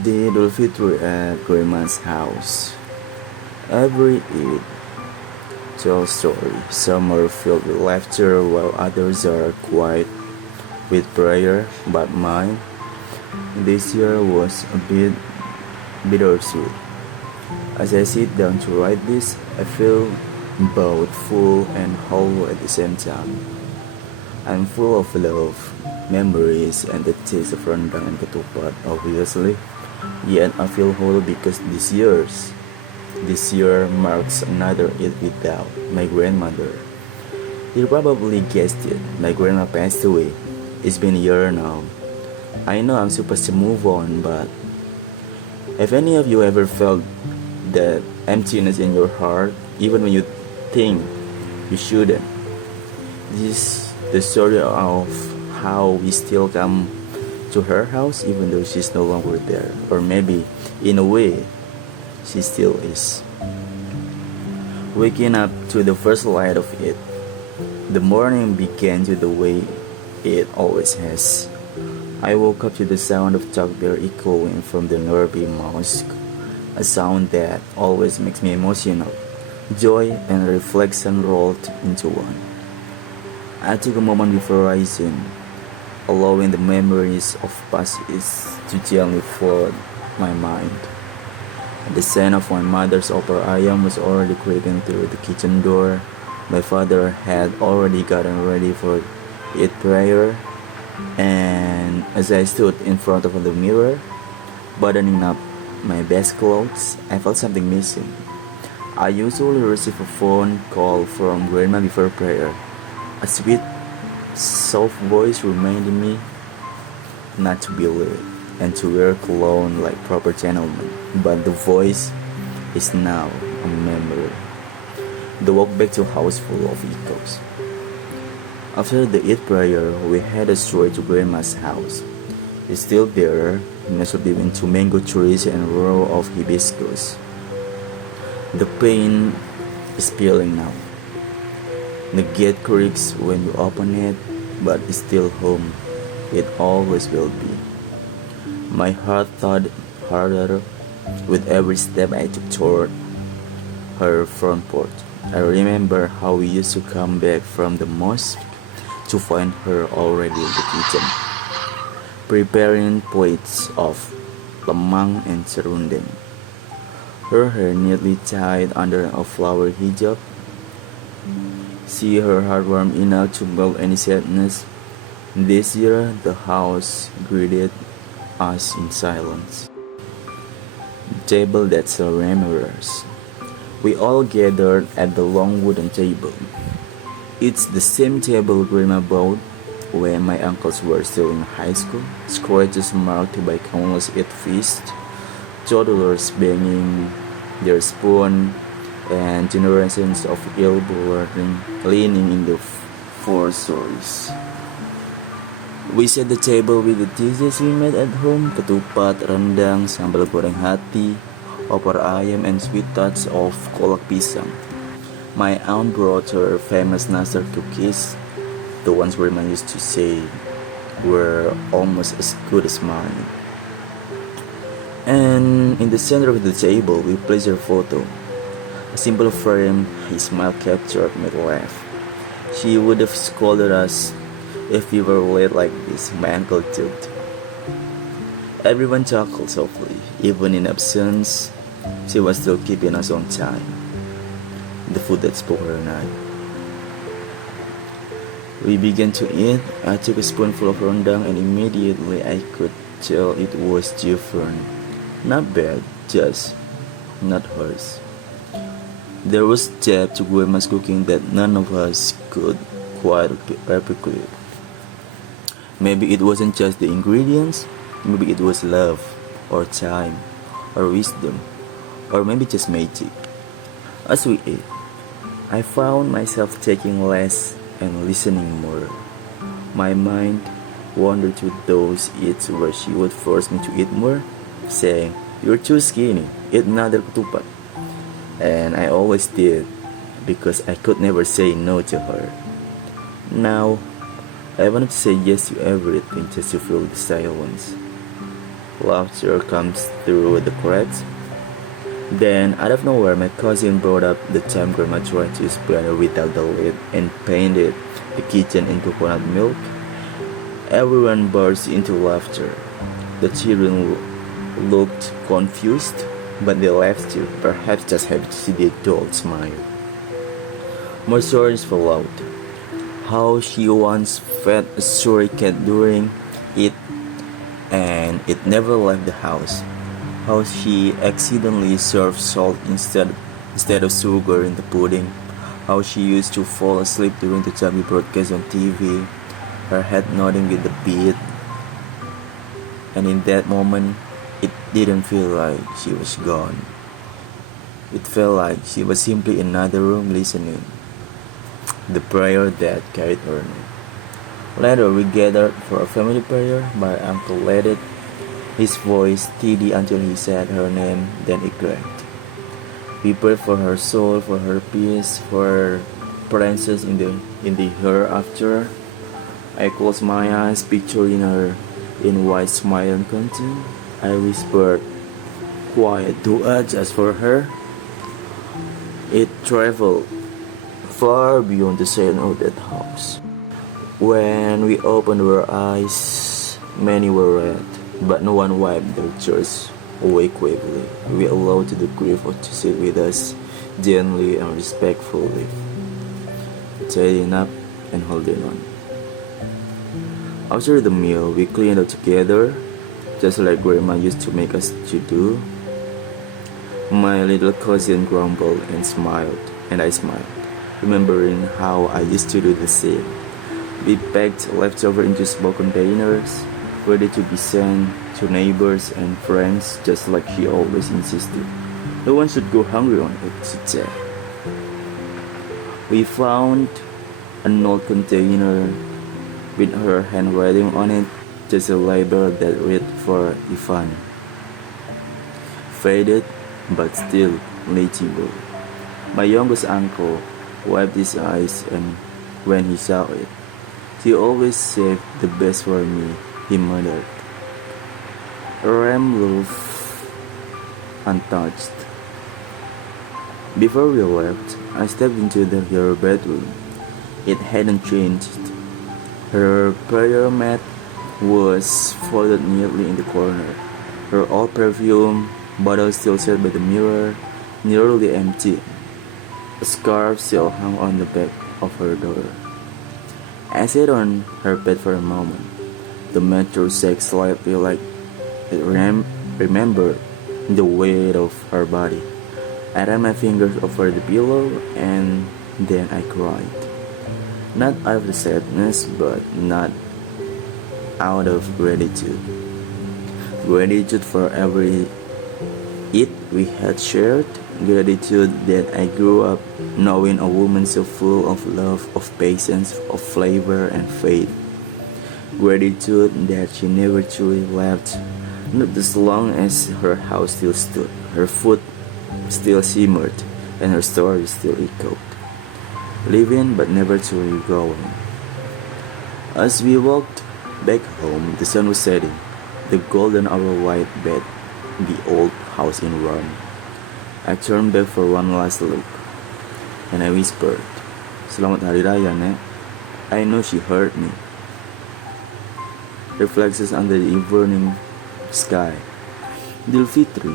The Idul Fitr at Grandma's house. Every Eid tells story. Some are filled with laughter while others are quiet with prayer, but mine this year was a bit bittersweet. As I sit down to write this, I feel both full and hollow at the same time. I'm full of love, memories, and the taste of rendang and ketupat, obviously. Yet I feel hollow because this year marks another Eid without my grandmother. You probably guessed it, my grandma passed away. It's been a year now. I know I'm supposed to move on, but have any of you ever felt that emptiness in your heart, even when you think you shouldn't? This is the story of how we still come to her house even though she's no longer there. Or maybe, in a way, she still is. Waking up to the first light of it, the morning began to the way it always has. I woke up to the sound of takbir echoing from the nearby mosque, a sound that always makes me emotional. Joy and reflection rolled into one. I took a moment before rising, allowing the memories of past years to gently flood my mind. The scent of my mother's opera ayam was already creeping through the kitchen door. My father had already gotten ready for Eid prayer, and as I stood in front of the mirror, buttoning up my best clothes, I felt something missing. I usually receive a phone call from grandma before prayer. A sweet, soft voice reminding me not to be late and to wear cologne like proper gentlemen. But the voice is now a memory. The walk back to house full of echoes. After the Eid prayer, we headed straight to grandma's house. It's still there, nestled between two mango trees and a row of hibiscus. The paint is peeling now. The gate creaks when you open it, but it's still home. It always will be. My heart thudded harder with every step I took toward her front porch. I remember how we used to come back from the mosque to find her already in the kitchen, preparing plates of lemang and serundeng. Her hair neatly tied under a flower hijab. See her heart warm enough to melt any sadness. This year, the house greeted us in silence. The table that still remembers. We all gathered at the long wooden table. It's the same table Grandma bought when my uncles were still in high school. Scratches marked by countless Eid feasts, toddlers banging their spoon, and generations of elbow leaning in the four stories. We set the table with the dishes we made at home: ketupat, rendang, sambal goreng hati, opor ayam, and sweet touch of kolak pisang. My aunt brought her famous Nastar cookies, the ones Grandma used to say were almost as good as mine. And in the center of the table, we placed her photo. A simple frame, his smile captured my laugh. She would have scolded us if we were late like this, my uncle joked. Everyone chuckled softly. Even in absence, she was still keeping us on time. The food that spoke her night. We began to eat. I took a spoonful of rendang and immediately I could tell it was different. Not bad, just not hers. There was depth to Grandma's cooking that none of us could quite replicate. Maybe it wasn't just the ingredients, maybe it was love, or time, or wisdom, or maybe just magic. As we ate, I found myself taking less and listening more. My mind wandered to those eats where she would force me to eat more, saying, "You're too skinny, eat another ketupat." And I always did, because I could never say no to her. Now, I wanted to say yes to everything just to fill the silence. Laughter comes through the cracks. Then, out of nowhere, my cousin brought up the time Grandma tried to spread it without the lid and painted the kitchen in coconut milk. Everyone burst into laughter. The children looked confused, but they laughed too, perhaps just happy to see the adult smile. More stories followed. How she once fed a stray cat during it and it never left the house. How she accidentally served salt instead of sugar in the pudding. How she used to fall asleep during the time we broadcast on TV, her head nodding with the beat. And in that moment, it didn't feel like she was gone. It felt like she was simply in another room listening. The prayer that carried her name. Later, we gathered for a family prayer. My uncle led it, his voice steady until he said her name, then it cracked. We prayed for her soul, for her peace, for her presence in the hereafter. I closed my eyes, picturing her in white smile and content. I whispered, quiet dua just for her. It traveled far beyond the sound of that house. When we opened our eyes, many were red, but no one wiped their tears away quickly. We allowed the grief to sit with us gently and respectfully, tidying up and holding on. After the meal, we cleaned up together, just like Grandma used to make us to do. My little cousin grumbled and smiled, and I smiled, remembering how I used to do the same. We packed leftover into small containers, ready to be sent to neighbors and friends, just like she always insisted. No one should go hungry on it, she said. We found an old container with her handwriting on it, just a label that read for Ivan. Faded, but still legible. My youngest uncle wiped his eyes and when he saw it. He always saved the best for me, he muttered. Ram loaf untouched. Before we left, I stepped into her bedroom. It hadn't changed. Her prayer mat was folded neatly in the corner. Her old perfume bottle still sat by the mirror, nearly empty. A scarf still hung on the back of her door. I sat on her bed for a moment. The mattress sagged slightly like it remembered the weight of her body. I ran my fingers over the pillow and then I cried. Not out of the sadness, but not out of gratitude. Gratitude for every it we had shared. Gratitude that I grew up knowing a woman so full of love, of patience, of flavor and faith. Gratitude that she never truly left, not as long as her house still stood, her food still simmered, and her story still echoed. Living but never truly going. As we walked back home, the sun was setting, the golden hour light bathed the old house in Rome. I turned back for one last look, and I whispered, Selamat Hari Raya, Nek. I know she heard me. Reflections under the evening sky. Idul Fitri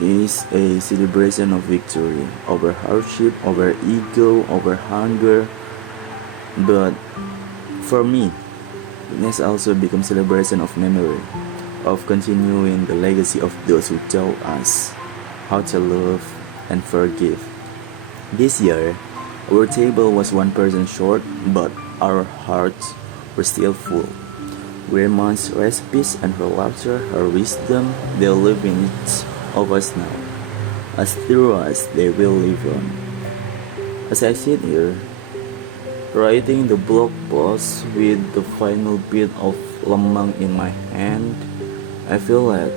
is a celebration of victory over hardship, over ego, over hunger. But for me, it has also become celebration of memory, of continuing the legacy of those who taught us how to love and forgive. This year, our table was one person short, but our hearts were still full. Grandma's recipes and her laughter, her wisdom, they live in each of us now. As through us, they will live on. As I sit here, writing the blog post with the final bit of lemang in my hand, I feel at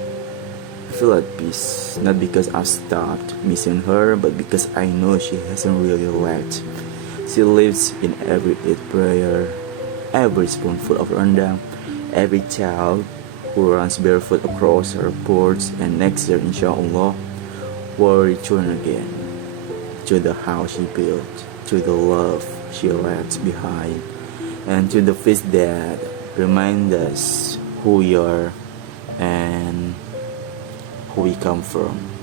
peace, not because I've stopped missing her, but because I know she hasn't really left. She lives in every eat prayer, every spoonful of rendang, every child who runs barefoot across her porch, and next year, inshallah, will return again to the house she built, to the love she left behind, and to the face that remind us who we are and who we come from.